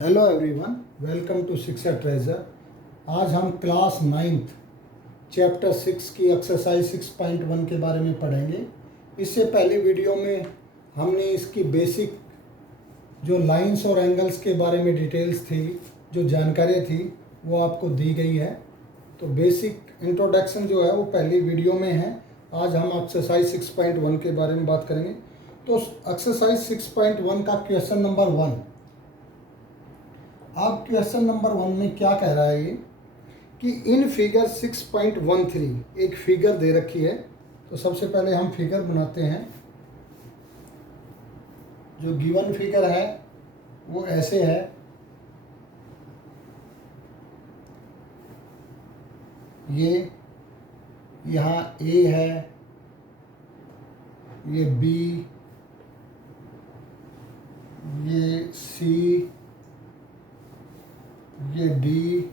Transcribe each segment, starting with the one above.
Hello everyone, welcome to शिक्षा treasure. आज हम क्लास 9th चैप्टर 6 की एक्सरसाइज 6.1 के बारे में पढ़ेंगे। इससे पहले वीडियो में हमने इसकी बेसिक जो लाइंस और एंगल्स के बारे में डिटेल्स थी, जो जानकारी थी, वो आपको दी गई है। तो बेसिक इंट्रोडक्शन जो है वो पहली वीडियो में है। आज हम एक्सरसाइज 6.1 के बारे में बात करेंगे। तो एक्सरसाइज 6.1 का क्वेश्चन नंबर 1। अब क्वेश्चन नंबर 1 में क्या कह रहा है ये कि इन फिगर 6.13 एक फिगर दे रखी है। तो सबसे पहले हम फिगर बनाते हैं। जो गिवन फिगर है वो ऐसे है। ये यहाँ ए है, ये बी, ये सी, ये डी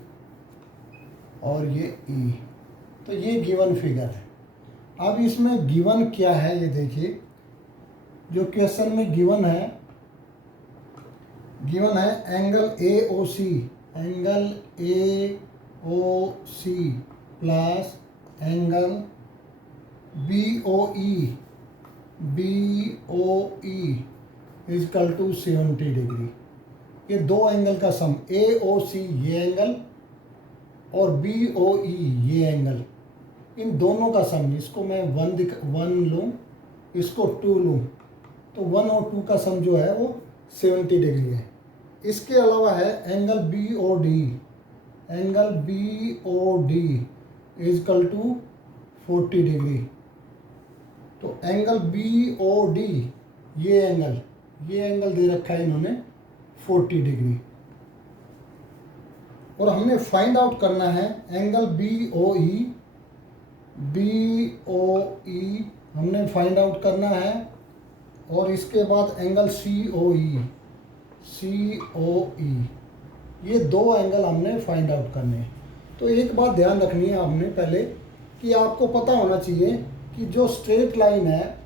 और ये ई। तो ये गिवन फिगर है। अब इसमें गिवन क्या है ये देखिए। जो क्वेश्चन में गिवन है angle A O C, angle A O C plus angle B O E equal to 70 degree. ये दो एंगल का सम, ए ओ सी ये एंगल और बी ओ ई ये एंगल, इन दोनों का सम। इसको मैं 1 लूँ, इसको 2 लूँ, तो 1 और 2 का सम जो है वो 70 डिग्री है। इसके अलावा है angle B O D equal to 40 degree. तो एंगल बी ओ डी ये एंगल दे रखा है इन्होंने 40 डिग्री। और हमने फाइंड आउट करना है एंगल बी ओ ई हमने फाइंड आउट करना है। और इसके बाद एंगल सी ओ ई, ये दो एंगल हमने फाइंड आउट करने हैं। तो एक बात ध्यान रखनी है आपने पहले कि आपको पता होना चाहिए कि जो स्ट्रेट लाइन है,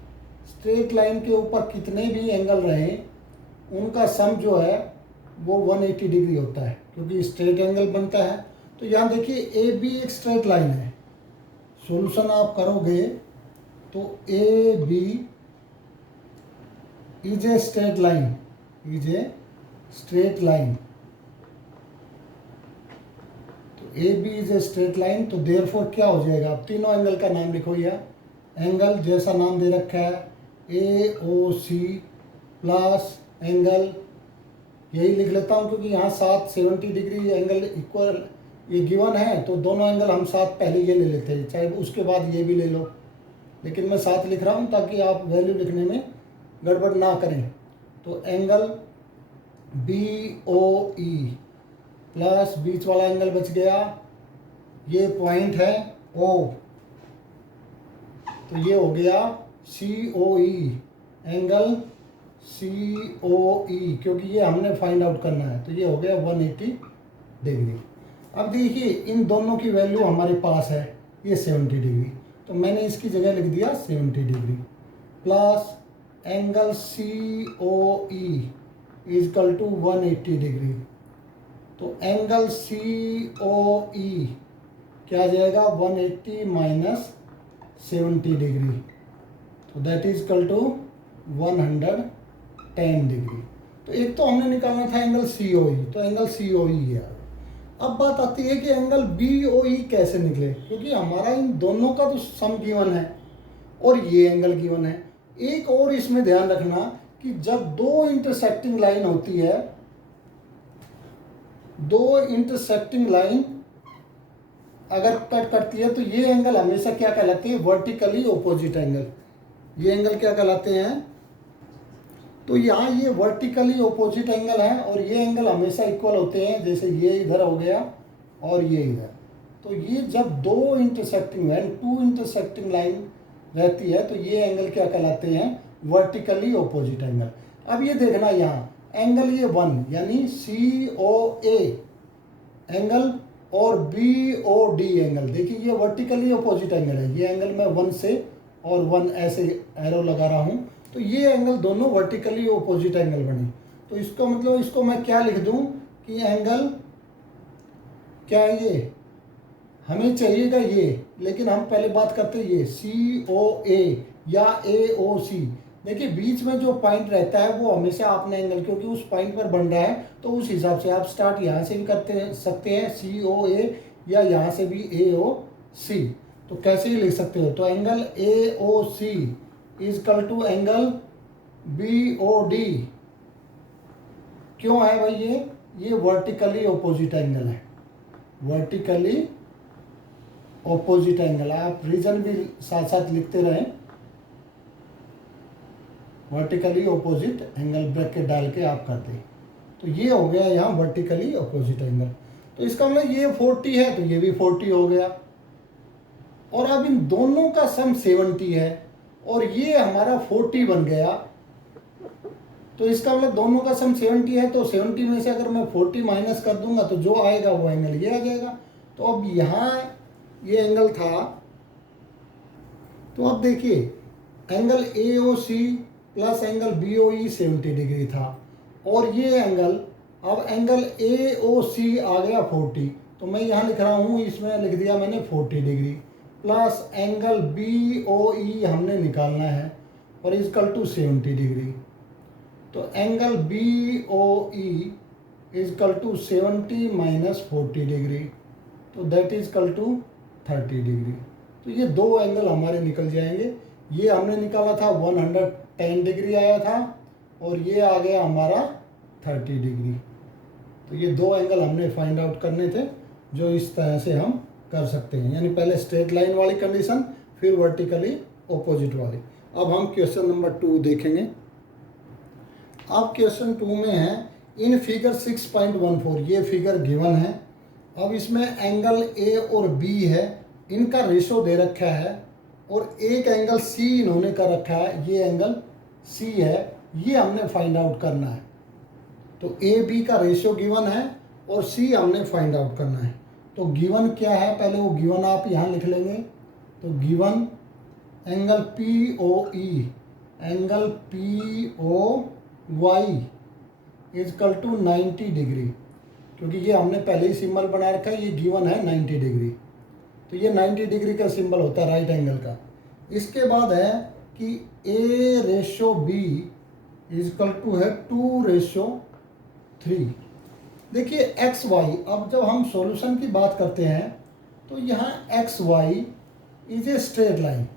स्ट्रेट लाइन के ऊपर कितने भी एंगल रहें उनका सम जो है वो 180 डिग्री होता है, क्योंकि स्ट्रेट एंगल बनता है। तो यहाँ देखिए ए बी एक स्ट्रेट लाइन है। सॉल्यूशन आप करोगे तो A B is a straight line, तो A B is a straight line. तो देयरफॉर क्या हो जाएगा, आप तीनों एंगल का नाम लिखो। या एंगल जैसा नाम दे रखा है ए ओ सी प्लस एंगल, यही लिख लेता हूँ क्योंकि यहाँ 70 डिग्री एंगल इक्वल ये गिवन है। तो दोनों एंगल हम साथ पहले ये ले लेते हैं, चाहे उसके बाद ये भी ले लो, लेकिन मैं साथ लिख रहा हूँ ताकि आप वैल्यू लिखने में गड़बड़ ना करें। तो angle B O E plus बीच वाला एंगल बच गया, ये पॉइंट है ओ, तो ये हो गया सी ओ ई, एंगल सी ओ ई, क्योंकि ये हमने फाइंड आउट करना है। तो ये हो गया 180 डिग्री। अब देखिए इन दोनों की वैल्यू हमारे पास है, ये 70 डिग्री, तो मैंने इसकी जगह लिख दिया 70 degree plus angle C O E equal to 180 degree. तो एंगल सी ओ ई क्या आ जाएगा, 180 माइनस 70 डिग्री, तो that is equal to 110 degree. तो एक तो हमने निकालना था एंगल सी ओ ई, तो एंगल सी ओ ई है। अब बात आती है कि एंगल बी ओ ई कैसे निकले, क्योंकि हमारा इन दोनों का तो सम गिवन है और ये एंगल गिवन है। एक और इसमें ध्यान रखना कि जब दो इंटरसेक्टिंग लाइन होती है, दो इंटरसेक्टिंग लाइन अगर कट करती है तो ये एंगल हमेशा क्या कहलाती है, वर्टिकली ऑपोजिट एंगल। ये एंगल क्या कहलाते हैं, तो यहाँ ये वर्टिकली ऑपोजिट एंगल है और ये एंगल हमेशा इक्वल होते हैं। जैसे ये इधर हो गया और ये इधर, तो ये जब दो इंटरसेक्टिंग लाइन रहती है तो ये एंगल क्या कहलाते हैं, वर्टिकली ऑपोजिट एंगल। अब ये देखना यहाँ एंगल ये 1 यानी सी ओ ए एंगल और बी ओ डी एंगल, देखिए ये वर्टिकली ऑपोजिट एंगल है। ये एंगल मैं 1 से और 1 ऐसे एरो लगा रहा हूँ, तो ये एंगल दोनों वर्टिकली ऑपोजिट एंगल बने। तो इसका मतलब इसको मैं क्या लिख दूँ कि एंगल क्या है ये, हमें चाहिएगा ये, लेकिन हम पहले बात करते हैं ये COA या AOC। देखिए बीच में जो पॉइंट रहता है वो हमेशा आपने एंगल, क्योंकि उस पॉइंट पर बन रहा है तो उस हिसाब से आप स्टार्ट यहाँ से भी करते सकते हैं COA, या यहाँ से भी AOC। तो कैसे ही लिख सकते हो, तो angle AOC equal to angle BOD। क्यों है भाई ये वर्टिकली ऑपोजिट एंगल है, वर्टिकली ऑपोजिट एंगल। आप रीजन भी साथ साथ लिखते रहें, वर्टिकली ऑपोजिट एंगल ब्रैकेट डाल के आप करते हैं। तो ये हो गया यहाँ वर्टिकली ऑपोजिट एंगल। तो इसका मतलब ये 40 है तो ये भी 40 हो गया, और अब इन दोनों का सम 70 है और ये हमारा 40 बन गया। तो इसका मतलब दोनों का सम 70 है, तो 70 में से अगर मैं 40 माइनस कर दूंगा तो जो आएगा वो एंगल ये आ जाएगा। तो अब यहाँ ये एंगल था, तो अब देखिए angle AOC plus angle BOE 70 degree था, और ये एंगल, अब एंगल AOC आ गया 40। तो मैं यहाँ लिख रहा हूँ, इसमें लिख दिया मैंने 40 डिग्री, प्लस एंगल BOE हमने निकालना है और इजकल टू 70 डिग्री। तो angle BOE equal to 70 minus 40 degree, तो that is equal to 30 degree. तो ये दो एंगल हमारे निकल जाएंगे। ये हमने निकाला था 110 डिग्री आया था, और ये आ गया हमारा 30 डिग्री। तो ये दो एंगल हमने फाइंड आउट करने थे, जो इस तरह से हम कर सकते हैं, यानी पहले स्ट्रेट लाइन वाली कंडीशन, फिर वर्टिकली ऑपोजिट वाली। अब हम क्वेश्चन नंबर 2 देखेंगे। अब क्वेश्चन 2 में है, इन फिगर 6.14, ये फिगर गिवन है। अब इसमें एंगल A और B है, इनका रेशो दे रखा है, और एक एंगल C इन्होंने कर रखा है, ये एंगल C है, ये हमने फाइंड आउट करना है। तो AB का रेशो गिवन है और C हमने फाइंड आउट करना है। तो गिवन क्या है, पहले वो गिवन आप यहाँ लिख लेंगे। तो given angle POE, angle POY equal to 90 degree, क्योंकि ये हमने पहले ही सिंबल बना रखा है, ये गिवन है 90 डिग्री। तो ये 90 डिग्री का सिंबल होता है राइट एंगल का। इसके बाद है कि A/B इजकल टू है 2/3। देखिए XY, अब जब हम सॉल्यूशन की बात करते हैं तो यहाँ XY is a straight line.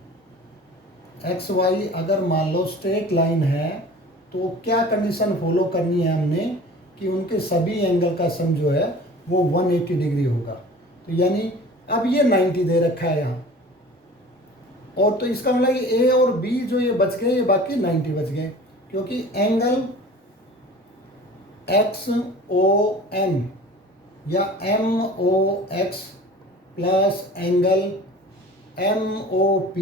XY अगर मान लो स्ट्रेट लाइन है तो क्या कंडीशन फॉलो करनी है हमने, कि उनके सभी एंगल का सम जो है वो 180 डिग्री होगा। तो यानी अब ये 90 दे रखा है यहाँ, और तो इसका मतलब कि A और B जो ये बच गए, ये बाकी 90 बच गए, क्योंकि एंगल XOM या MOX plus angle MOP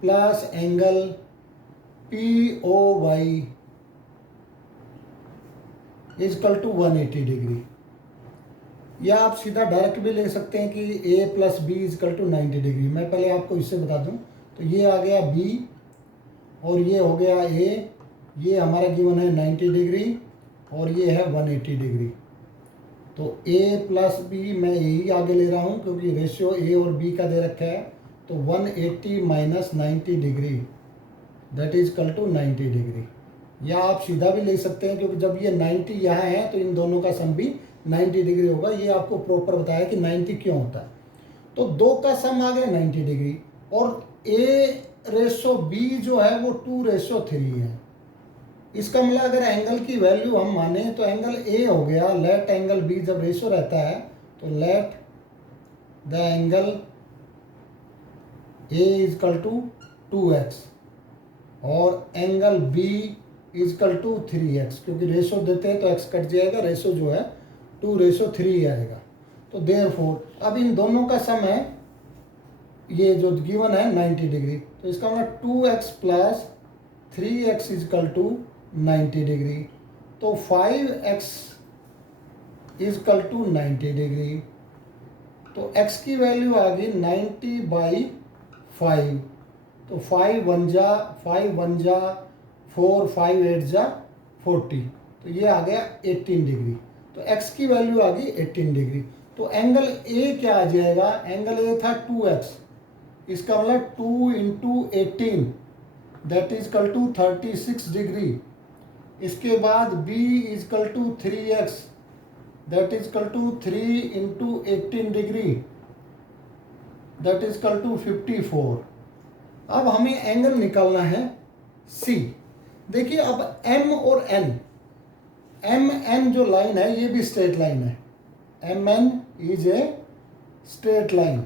plus angle POY equal to 180 degree. या आप सीधा डायरेक्ट भी ले सकते हैं कि A plus B equal to 90 degree. मैं पहले आपको इससे बता दूं, तो ये आ गया B और ये हो गया A, ये हमारा गिवन है 90 डिग्री और ये है 180 डिग्री। तो A प्लस B मैं यही आगे ले रहा हूँ, क्योंकि रेशियो A और B का दे रखा है। तो 180 minus 90 degree that is equal to 90 degree. या आप सीधा भी ले सकते हैं, क्योंकि जब ये 90 यहाँ है तो इन दोनों का सम भी 90 डिग्री होगा। ये आपको प्रॉपर बताया कि 90 क्यों होता है। तो दो का सम आ गया 90 डिग्री, और A/B जो है वो 2/3 है। इसका मतलब अगर एंगल की वैल्यू हम माने तो एंगल A हो गया, लेट एंगल B जब रेशो रहता है तो let the angle A is equal to 2x और angle B equal to 3x, क्योंकि रेशो देते हैं तो x कट जाएगा, रेशो जो है 2/3 आएगा। तो देयरफॉर अब इन दोनों का सम है, ये जो गिवन है 90 डिग्री, तो इसका मतलब 2x plus 3x is equal to 90 degree. तो 5x इजकल टू 90 डिग्री। तो x की वैल्यू आ गई 90/5। तो 5 1 जा 4, 5 8 जा 40। तो तो ये आ गया 18 डिग्री। तो x की वैल्यू आ गई 18 डिग्री। तो एंगल ए क्या आ जाएगा, एंगल ए था 2x, इसका मतलब 2 into 18 that is equal to 36 degree. इसके बाद b is equal to 3x that is equal to 3 into 18 degree that is equal to 54। अब हमें एंगल निकालना है C। देखिए अब M और N, MN जो लाइन है ये भी स्ट्रेट लाइन है, MN is a straight line.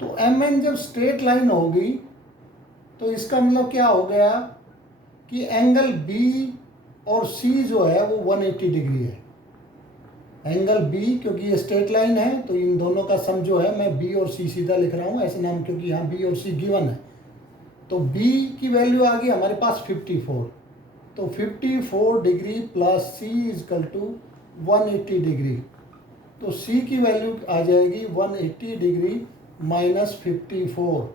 तो MN जब स्ट्रेट लाइन होगी तो इसका मतलब क्या हो गया कि एंगल B और C जो है वो 180 डिग्री है। एंगल B, क्योंकि ये स्ट्रेट लाइन है तो इन दोनों का सम जो है, मैं B और C सीधा लिख रहा हूँ ऐसे नाम, क्योंकि यहाँ B और C गिवन है। तो B की वैल्यू आ गई हमारे पास 54। तो 54 degree plus C is equal to 180 degree. तो C की वैल्यू आ जाएगी 180 डिग्री माइनस 54।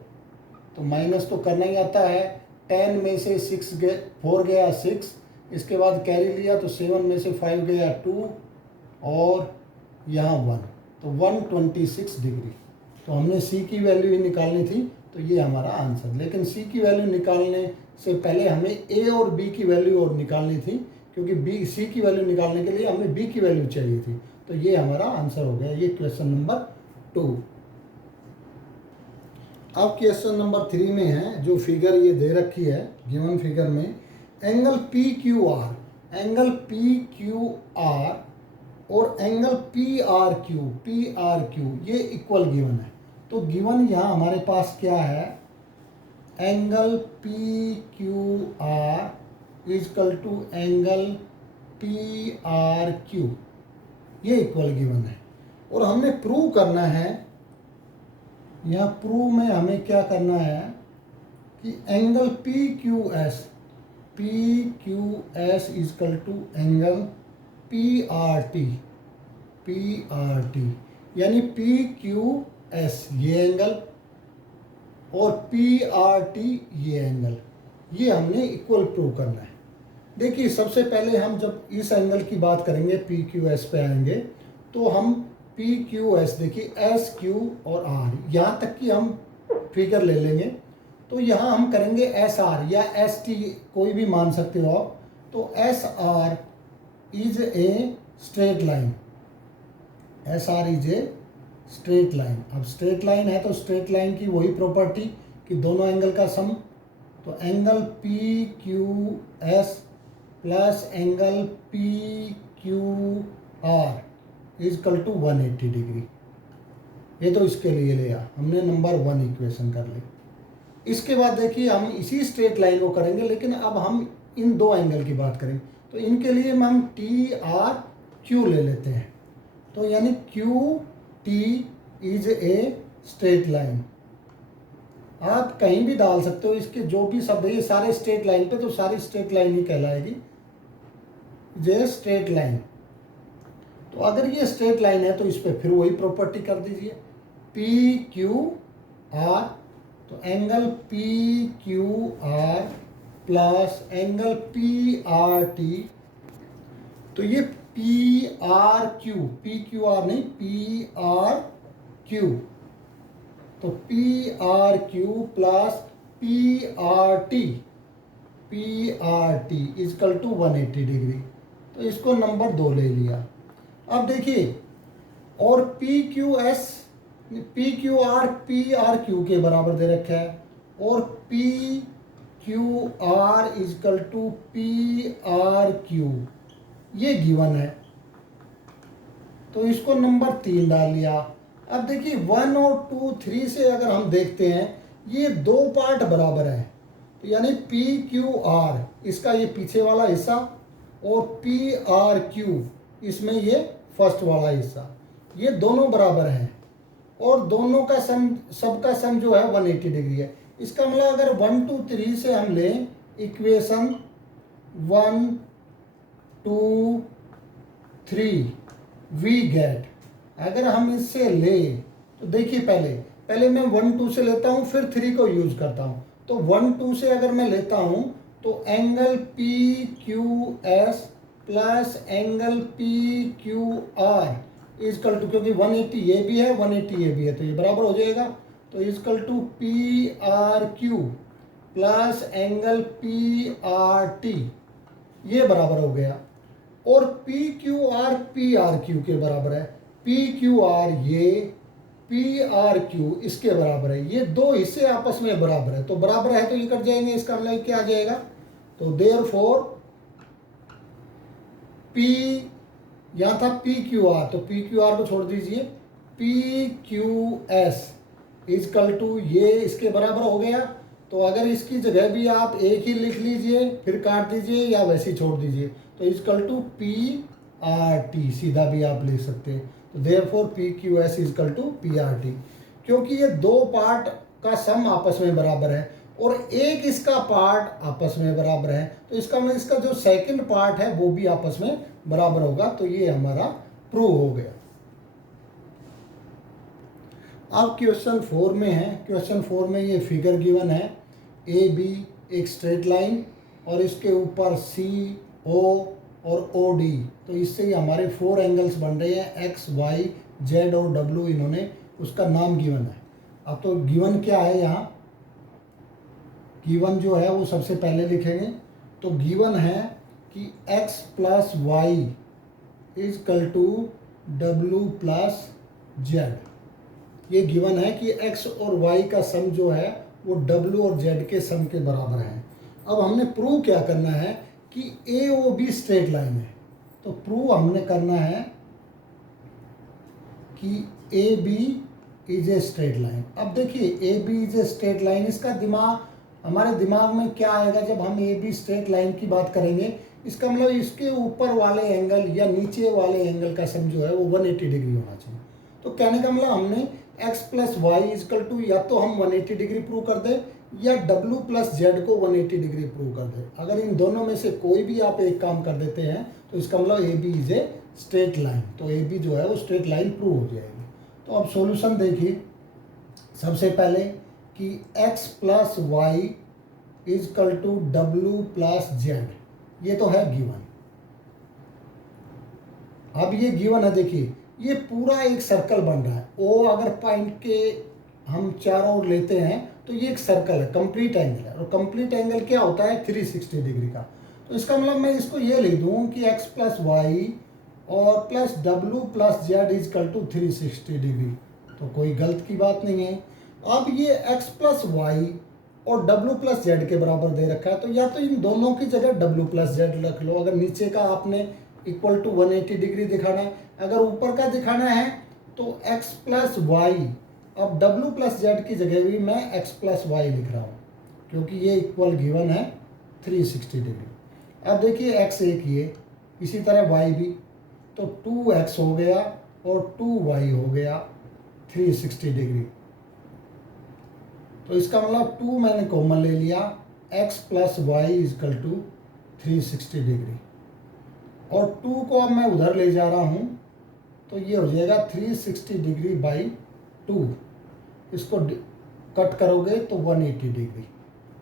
तो माइनस तो करना ही आता है, 10 में से 4 गया 6, इसके बाद कैरी लिया तो 7 में से 5 गया 2 और यहाँ 1, तो 126 डिग्री। तो हमने C की वैल्यू ही निकालनी थी, तो ये हमारा आंसर। लेकिन C की वैल्यू निकालने से पहले हमें A और B की वैल्यू और निकालनी थी, क्योंकि C की वैल्यू निकालने के लिए हमें B की वैल्यू चाहिए थी। तो ये हमारा आंसर हो गया, ये क्वेश्चन नंबर 2। अब क्वेश्चन नंबर 3 में है, जो फिगर ये दे रखी है गिवन फिगर में, एंगल एंगल PQR और एंगल PRQ ये इक्वल गिवन है। तो गिवन यहाँ हमारे पास क्या है, angle PQR is equal to angle PRQ, ये इक्वल गिवन है। और हमें प्रूव करना है, यहाँ प्रूव में हमें क्या करना है कि angle PQS is equal to angle PRT, यानी PQS ये एंगल और PRT ये एंगल, ये हमने इक्वल प्रूव करना है। देखिए सबसे पहले हम जब इस एंगल की बात करेंगे PQS पे आएंगे, तो हम PQS देखिए SQ और R यहाँ तक की हम फिगर ले लेंगे। तो यहाँ हम करेंगे SR या ST, कोई भी मान सकते हो आप। तो SR is a straight line, SR is a straight line. अब स्ट्रेट लाइन है तो स्ट्रेट लाइन की वही प्रॉपर्टी कि दोनों एंगल का सम। तो angle PQS plus angle PQR is equal to 180 degree. ये तो इसके लिए लिया हमने, नंबर 1 इक्वेशन कर ली। इसके बाद देखिए हम इसी स्ट्रेट लाइन को करेंगे, लेकिन अब हम इन दो एंगल की बात करेंगे। तो इनके लिए हम TRQ ले लेते हैं। तो यानी QT is a straight line. आप कहीं भी डाल सकते हो, इसके जो भी शब्द है ये सारे स्ट्रेट लाइन पे, तो सारी स्ट्रेट लाइन ही कहलाएगी जे स्ट्रेट लाइन। तो अगर ये स्ट्रेट लाइन है तो इस पे फिर वही प्रॉपर्टी कर दीजिए, PQR। तो angle PQR plus angle PRT, तो ये PQR नहीं PRQ। तो PRQ plus PRT is equal to 180 degree. तो इसको नंबर 2 ले लिया। अब देखिए, और PQR PRQ के बराबर दे रखा है, और PQR is equal to PRQ ये गिवन है। तो इसको नंबर 3 डाल लिया। अब देखिए 1 और 2 3 से अगर हम देखते हैं, ये दो पार्ट बराबर है। तो यानी PQR इसका ये पीछे वाला हिस्सा और PRQ इसमें ये फर्स्ट वाला हिस्सा, ये दोनों बराबर हैं और दोनों का सम, सबका सम जो है 180 डिग्री है। इसका मतलब अगर 1 2 3 से हम लें इक्वेशन 1 2 3 वी गेट, अगर हम इससे ले तो देखिए पहले मैं 1 2 से लेता हूँ, फिर 3 को यूज करता हूँ। तो 1 2 से अगर मैं लेता हूँ तो angle P Q S plus angle P Q R equal to, क्योंकि 180 ये भी है 180 ये भी है तो ये बराबर हो जाएगा। तो equal to P R Q plus angle P R T, ये बराबर हो गया। और पी आर क्यू के बराबर है। पी क्यू आर ये, पी आर क्यू इसके बराबर है। ये दो हिस्से आपस में बराबर है, तो बराबर है तो ये कट जाएंगे। इसका मतलब क्या आ जाएगा, तो देयरफॉर पी, यहाँ था पी क्यू आर, तो पी क्यू आर को छोड़ दीजिए, P Q S equal to ये इसके बराबर हो गया। तो अगर इसकी जगह भी आप एक ही लिख लीजिए फिर काट दीजिए या वैसे ही छोड़ दीजिए, तो equal to P R T सीधा भी आप लिख सकते हैं। तो therefore P Q S equal to P R T, क्योंकि ये दो पार्ट का सम आपस में बराबर है और एक इसका पार्ट आपस में बराबर है, तो इसका मतलब इसका जो सेकंड पार्ट है वो भी आपस में बराबर होगा। तो ये हमारा प्रूव हो गया। अब क्वेश्चन 4 में है। क्वेश्चन 4 में ये फिगर गिवन है, ए बी एक स्ट्रेट लाइन और इसके ऊपर सी ओ और ओ डी, तो इससे ही हमारे 4 एंगल्स बन रहे हैं, एक्स वाई जेड और डब्ल्यू, इन्होंने उसका नाम गिवन है। अब तो गिवन क्या है, यहाँ गिवन जो है वो सबसे पहले लिखेंगे। तो गिवन है कि x plus y equal to डब्ल्यू प्लस जेड। ये गिवन है कि x और y का सम जो है वो w और z के सम के बराबर है। अब हमने प्रूव क्या करना है कि A O B straight line है। तो प्रूव हमने करना है कि A B is a straight line. अब देखिए A B is a straight line, इसका हमारे दिमाग में क्या आएगा जब हम ए बी स्ट्रेट लाइन की बात करेंगे, इसका मतलब इसके ऊपर वाले एंगल या नीचे वाले एंगल का सम जो है वो 180 डिग्री होना चाहिए। तो कहने का मतलब हमने x plus y equal to या तो हम 180 डिग्री प्रूव कर दें या w प्लस जेड को 180 डिग्री प्रूव कर दें। अगर इन दोनों में से कोई भी आप एक काम कर देते हैं तो इसका मतलब A B is a straight line, तो ए बी जो है वो स्ट्रेट लाइन प्रूव हो जाएगी। तो अब सॉल्यूशन देखिए, सबसे पहले कि x plus y equal to डब्ल्यू प्लस जेड, ये तो है गिवन। अब ये गिवन है, देखिए ये पूरा एक सर्कल बन रहा है। ओ अगर पॉइंट के हम चारों ओर लेते हैं तो ये एक सर्कल है, कंप्लीट एंगल है। और कंप्लीट एंगल क्या होता है, 360 डिग्री का। तो इसका मतलब मैं इसको ये लिख दूँ कि x प्लस वाई और प्लस डब्ल्यू plus z is equal to 360 degree, तो कोई गलत की बात नहीं है। अब ये x प्लस वाई और w प्लस जेड के बराबर दे रखा है, तो या तो इन दोनों की जगह w प्लस जेड रख लो। अगर नीचे का आपने इक्वल टू 180 डिग्री दिखाना है, अगर ऊपर का दिखाना है तो x प्लस वाई, अब w प्लस जेड की जगह भी मैं x प्लस वाई लिख रहा हूँ क्योंकि ये इक्वल गिवन है 360 डिग्री। अब देखिए x एक ये, इसी तरह y भी, तो 2x हो गया और 2y हो गया 360 डिग्री। तो इसका मतलब 2 मैंने कॉमन ले लिया, x plus y equal to 360 degree, और 2 को अब मैं उधर ले जा रहा हूँ तो ये हो जाएगा 360 डिग्री बाई 2। इसको कट करोगे तो 180 डिग्री।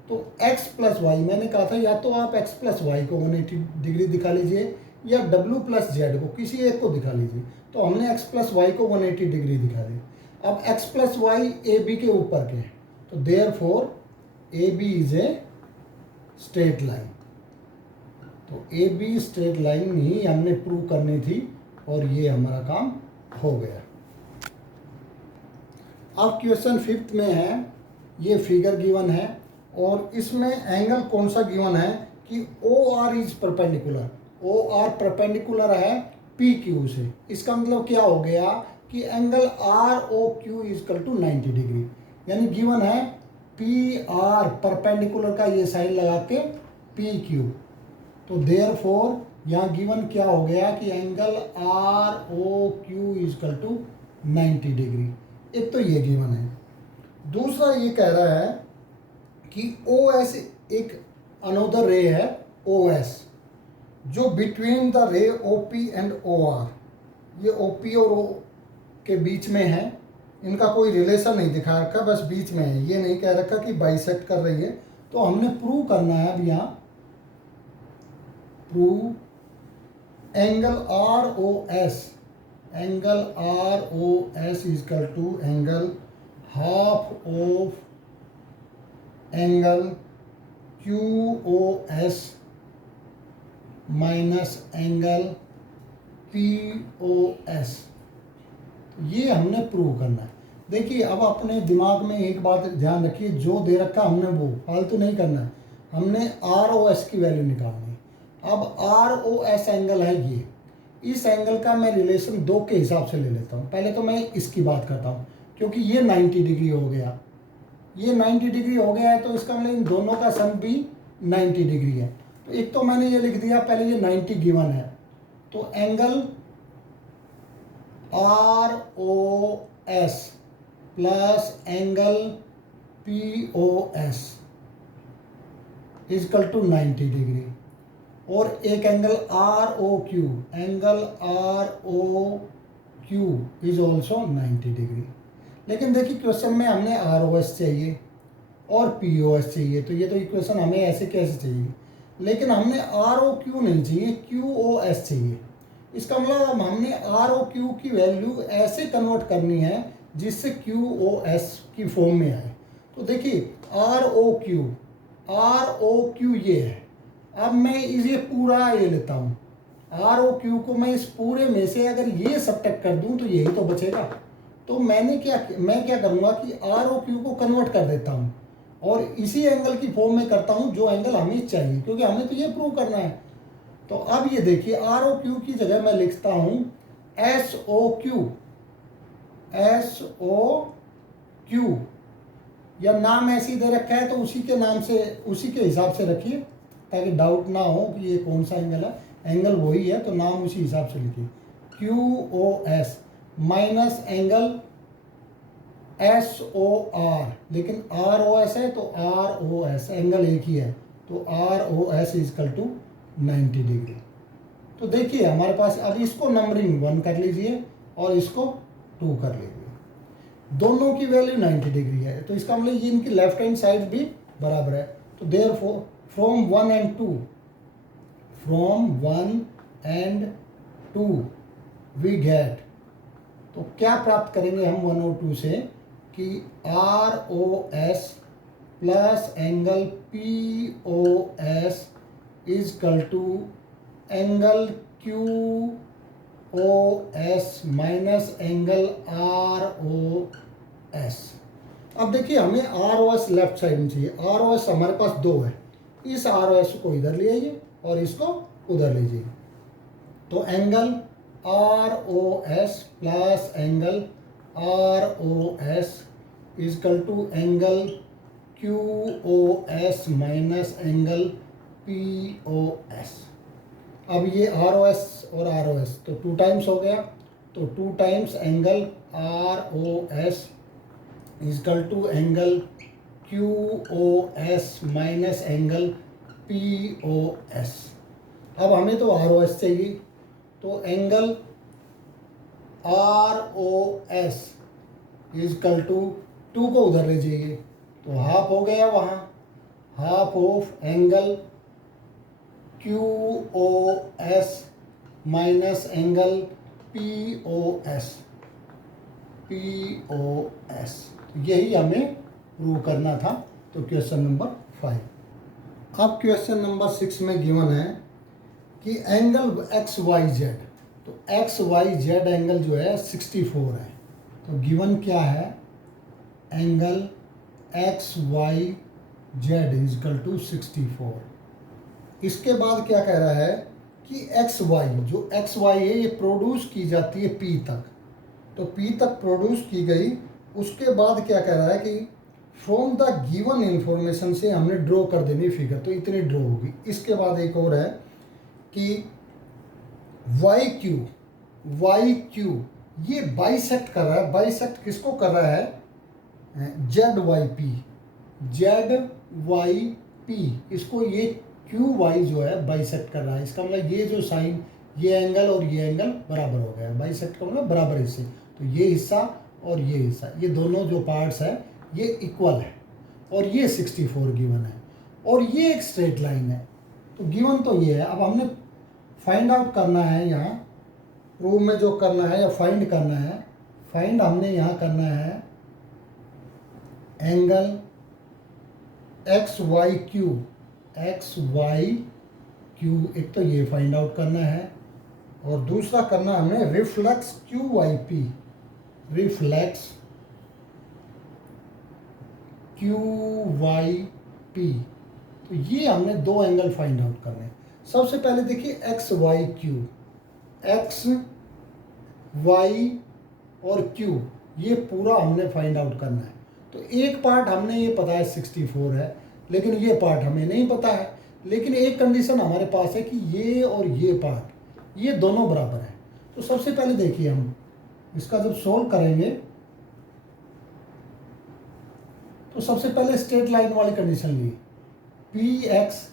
तो x प्लस वाई मैंने कहा था या तो आप x प्लस वाई को 180 डिग्री दिखा लीजिए या w प्लस जेड को किसी एक को दिखा लीजिए। तो हमने x प्लस वाई को 180 डिग्री दिखा दी। अब x plus y A B के ऊपर के हैं, तो therefore A B is a straight line. तो ए बी स्ट्रेट लाइन ही हमने प्रूव करनी थी और ये हमारा काम हो गया। अब क्वेश्चन 5 में है, ये फिगर गिवन है और इसमें एंगल कौन सा गिवन है कि O R is perpendicular. O R perpendicular है पी क्यू से। इसका मतलब क्या हो गया कि angle R O Q is equal to 90 degree, यानी गिवन है पी आर परपेंडिकुलर का ये साइन लगा के पी क्यू। तो देयरफॉर यहाँ गिवन क्या हो गया कि angle R O Q is equal to 90 degree. एक तो ये गिवन है। दूसरा ये कह रहा है कि ओ एस एक अनोदर रे है ओ एस जो between the ray O P and O R, ये ओ पी और ओ के बीच में है। इनका कोई रिलेशन नहीं दिखा रखा, बस बीच में है। ये नहीं कह रखा कि बाइसेक्ट कर रही है। तो हमने प्रूव करना है अब यहाँ prove angle ROS is equal to angle half of angle QOS minus angle POS। ये हमने प्रूव करना है। देखिए अब अपने दिमाग में एक बात ध्यान रखिए, जो दे रखा हमने वो फालतू नहीं करना है, हमने ROS की वैल्यू निकालनी है। अब ROS एंगल है ये, इस एंगल का मैं रिलेशन 2 के हिसाब से ले लेता हूँ। पहले तो मैं इसकी बात करता हूँ, क्योंकि ये 90 डिग्री हो गया, ये 90 डिग्री हो गया है, तो इसका मतलब इन दोनों का सम भी 90 डिग्री है। तो एक तो मैंने ये लिख दिया, पहले ये 90 गिवन है, तो angle ROS plus angle POS equal to 90 degree, और एक angle ROQ is also 90 degree. लेकिन देखिए क्वेश्चन में हमने ROS चाहिए और POS चाहिए, तो ये तो इक्वेशन हमें ऐसे कैसे चाहिए, लेकिन हमने ROQ नहीं चाहिए, QOS चाहिए। इसका मतलब हमने ROQ की वैल्यू ऐसे कन्वर्ट करनी है जिससे QOS की फॉर्म में आए। तो देखिए ROQ ये है। अब मैं ये पूरा ये लेता हूँ, ROQ को मैं इस पूरे में से अगर ये सब्ट्रैक्ट कर दूँ तो यही तो बचेगा। तो मैं क्या करूँगा कि ROQ को कन्वर्ट कर देता हूँ और इसी एंगल की फॉर्म में करता हूँ जो एंगल हमें चाहिए, क्योंकि हमें तो ये प्रूव करना है। तो अब ये देखिए ROQ की जगह मैं लिखता हूँ SOQ, या नाम ऐसे ही दे रखा है तो उसी के नाम से, उसी के हिसाब से रखिए, ताकि डाउट ना हो कि ये कौन सा एंगल है। एंगल वही है तो नाम उसी हिसाब से लिखिए, QOS माइनस एंगल SOR, लेकिन ROS है तो ROS, एंगल एक ही है, तो ROS is equal to 90 degree. तो देखिए हमारे पास, अब इसको नंबरिंग 1 कर लीजिए और इसको 2 कर लीजिए, दोनों की वैल्यू 90 डिग्री है, तो इसका मतलब ये इनकी लेफ्ट हैंड साइड भी बराबर है। तो therefore from 1 and 2 we get, तो क्या प्राप्त करेंगे हम 1 और 2 से कि ROS plus angle POS is equal to angle QOS minus angle ROS। अब देखिए हमें ROS लेफ्ट साइड में चाहिए, ROS हमारे पास 2 है, इस ROS को इधर ले आइए और इसको उधर लीजिए, तो angle ROS plus angle ROS is equal to angle QOS minus angle POS। अब ये ROS और ROS तो 2 टाइम्स हो गया, तो 2 times angle ROS is equal to angle QOS minus angle POS। अब हमें तो ROS चाहिए, तो angle ROS is equal to 2 को उधर ले जाइए, तो हाफ हो गया वहाँ, half of angle QOS minus angle POS। यही हमें प्रूव करना था। तो क्वेश्चन नंबर 5। अब क्वेश्चन नंबर 6 में गिवन है कि एंगल XYZ, तो XYZ एंगल जो है 64 है। तो गिवन क्या है, angle XYZ is equal to 64। इसके बाद क्या कह रहा है कि XY, जो XY है ये प्रोड्यूस की जाती है P तक, तो P तक प्रोड्यूस की गई। उसके बाद क्या कह रहा है कि फ्रॉम द गिवन इंफॉर्मेशन से हमने ड्रॉ कर देनी फिगर, तो इतनी ड्रॉ होगी। इसके बाद एक और है कि YQ ये बाइसेक्ट कर रहा है। बाइसेक्ट किसको कर रहा है, ZYP, इसको ये QY जो है बाइसेक्ट कर रहा है। इसका मतलब ये जो साइन, ये एंगल और ये एंगल बराबर हो गया। बाइसेक्ट का मतलब बराबर हिस्से, तो ये हिस्सा और ये हिस्सा, ये दोनों जो पार्ट्स है ये इक्वल है, और ये 64 गिवन है, और ये एक स्ट्रेट लाइन है। तो गिवन तो ये है। अब हमने फाइंड आउट करना है यहाँ प्रूव में जो करना है या फाइंड करना है, फाइंड हमने यहाँ करना है angle X Y Q, X Y Q, एक तो ये फाइंड आउट करना है और दूसरा करना हमें reflex Q Y P, reflex Q Y P. तो ये हमने दो एंगल फाइंड आउट करने हैं। सबसे पहले देखिए X Y Q, X Y और क्यू, ये पूरा हमने फाइंड आउट करना है। तो एक पार्ट हमने ये पता है 64 है, लेकिन ये पार्ट हमें नहीं पता है। लेकिन एक कंडीशन हमारे पास है कि ये और ये पार्ट ये दोनों बराबर है। तो सबसे पहले देखिए हम इसका जब सोल्व करेंगे तो सबसे पहले स्ट्रेट लाइन वाली कंडीशन ली, P X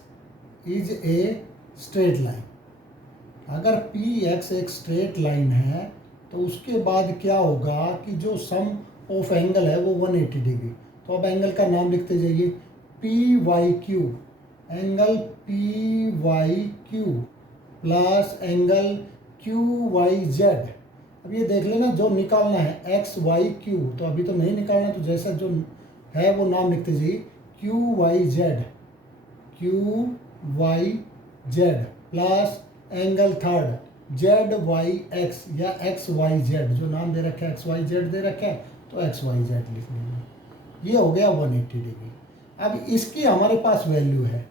is a straight line. अगर पी एक्स एक स्ट्रेट लाइन है तो उसके बाद क्या होगा कि जो सम ऑफ एंगल है वो 180 डिग्री। तो अब एंगल का नाम लिखते जाइए, P Y Q, angle P Y Q plus angle Q Y Z. अब ये देख लेना जो निकालना है एक्स वाई क्यू, तो अभी तो नहीं निकालना, तो जैसा जो है वो नाम लिखते जाइए, Q Y Z, Q Y Z plus angle third Z Y X या एक्स वाई जेड, जो नाम दे रखा है एक्स वाई जेड दे रखा है तो एक्स वाई जेड लिख लीजिए। ये हो गया 180 डिग्री। अब इसकी हमारे पास वैल्यू है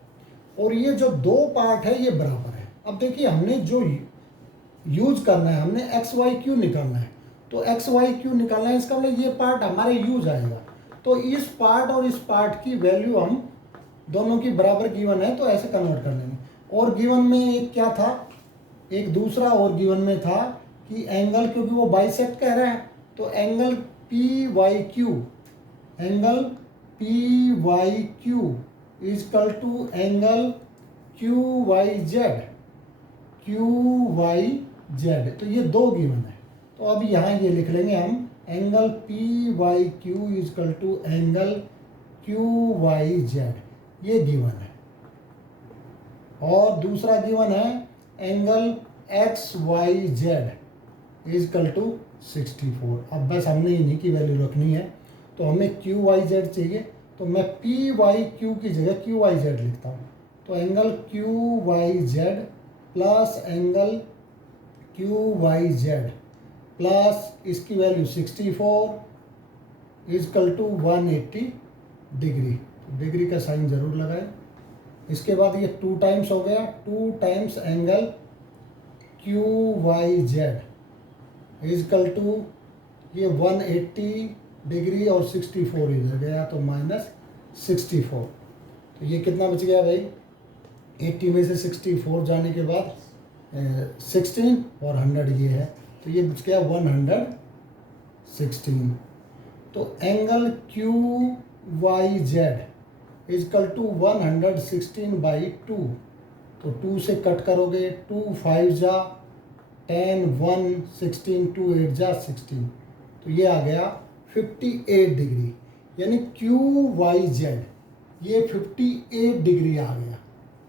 और ये जो दो पार्ट है ये बराबर है। अब देखिए हमने जो यूज करना है, हमने एक्स वाई क्यू निकालना है, तो एक्स वाई क्यू निकालना है, इसका मतलब ये पार्ट हमारे यूज आएगा। तो इस पार्ट और इस पार्ट की वैल्यू हम दोनों की बराबर गिवन है तो ऐसे कन्वर्ट कर लेंगे। और गिवन में एक क्या था, एक दूसरा और गिवन में था कि एंगल, क्योंकि वो बाइसेक्ट कह रहा है तो angle P Y Q, angle P Y Q is equal to angle Q Y Z, Q Y Z. तो ये दो गिवन है। तो अब यहाँ ये लिख लेंगे हम, angle P Y Q is equal to angle Q Y Z, ये गिवन है। और दूसरा गिवन है angle X Y Z is equal to 64। अब बस हमने इन्हीं की वैल्यू रखनी है। तो हमें क्यू वाई जेड चाहिए, तो मैं पी वाई क्यू की जगह क्यू वाई जेड लिखता हूँ। तो angle Q Y Z plus angle Q Y Z plus इसकी वैल्यू 64 इजकल टू 180 डिग्री। तो डिग्री का साइन जरूर लगाएं। इसके बाद ये 2 टाइम्स हो गया, 2 times angle Q Y Z is equal to ये 180 डिग्री और 64 इधर गया तो -64। तो ये कितना बच गया भाई, 80 में से 64 जाने के बाद 16 और 100 ये है, तो ये बच गया 116। तो angle Q Y Z is equal to 116/2। तो 2 से कट करोगे, 2 5 जा 10, 1 16, 2 8 जा 16, तो ये आ गया 58 डिग्री। यानी क्यू वाई जेड ये 58 डिग्री आ गया।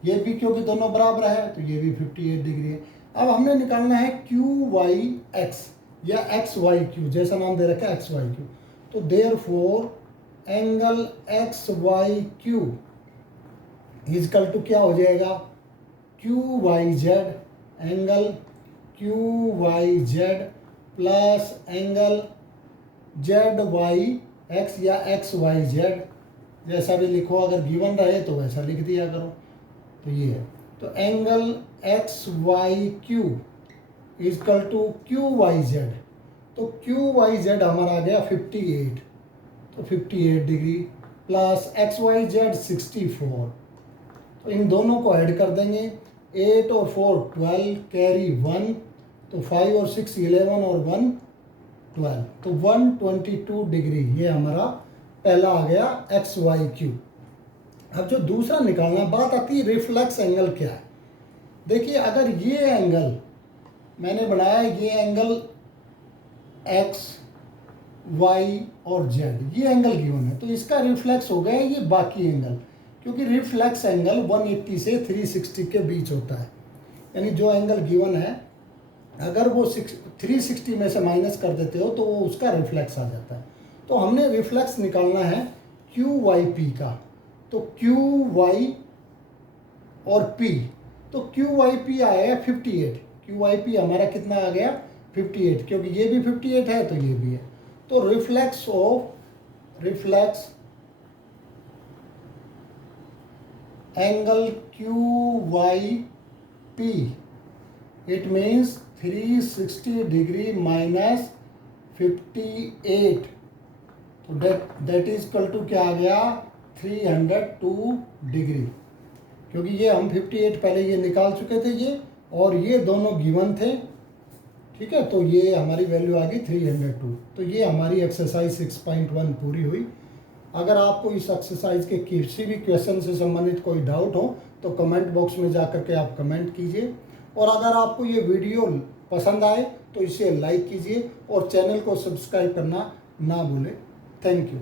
ये भी क्योंकि दोनों बराबर है तो ये भी 58 डिग्री है। अब हमने निकालना है क्यू वाई एक्स या एक्स वाई क्यू, जैसा नाम दे रखा है एक्स वाई क्यू। तो therefore angle X Y Q is equal to क्या हो जाएगा, Q Y Z, angle Q Y Z plus angle Z Y X या एक्स वाई जेड, जैसा भी लिखो, अगर गिवन रहे तो वैसा लिख दिया करो। तो ये है, तो angle X Y Q is equal to Q Y Z. तो क्यू वाई जेड हमारा आ गया 58, तो 58 degree plus X Y Z 64। तो इन दोनों को ऐड कर देंगे, 8 और 4 12 कैरी 1, तो 5 और 6 11 और 1 12, तो 122 डिग्री ये हमारा पहला आ गया एक्स वाई क्यू। अब जो दूसरा निकालना, बात आती है रिफ्लेक्स एंगल क्या है। देखिए अगर ये एंगल मैंने बनाया, ये एंगल एक्स वाई और जेड, ये एंगल गिवन है, तो इसका रिफ्लेक्स हो गया ये बाकी एंगल, क्योंकि रिफ्लेक्स एंगल 180 से 360 के बीच होता है। यानी जो एंगल गिवन है अगर वो 360 में से माइनस कर देते हो तो वो उसका रिफ्लेक्स आ जाता है। तो हमने रिफ्लेक्स निकालना है क्यू वाई पी का। तो क्यू वाई और पी, तो क्यू वाई पी आया 58। क्यू वाई पी हमारा कितना आ गया 58, क्योंकि ये भी 58 है तो ये भी है। तो reflex angle Q Y P, it means 360 degree minus 58, तो दैट इज इक्वल टू क्या आ गया 302 डिग्री, क्योंकि ये हम 58 पहले ये निकाल चुके थे ये, और ये दोनों गिवन थे। ठीक है, तो ये हमारी वैल्यू आ गई 302। तो ये हमारी एक्सरसाइज 6.1 पूरी हुई। अगर आपको इस एक्सरसाइज के किसी भी क्वेश्चन से संबंधित कोई डाउट हो तो कमेंट बॉक्स में जा कर के आप कमेंट कीजिए, और अगर आपको ये वीडियो पसंद आए तो इसे लाइक कीजिए और चैनल को सब्सक्राइब करना ना भूलें। Thank you.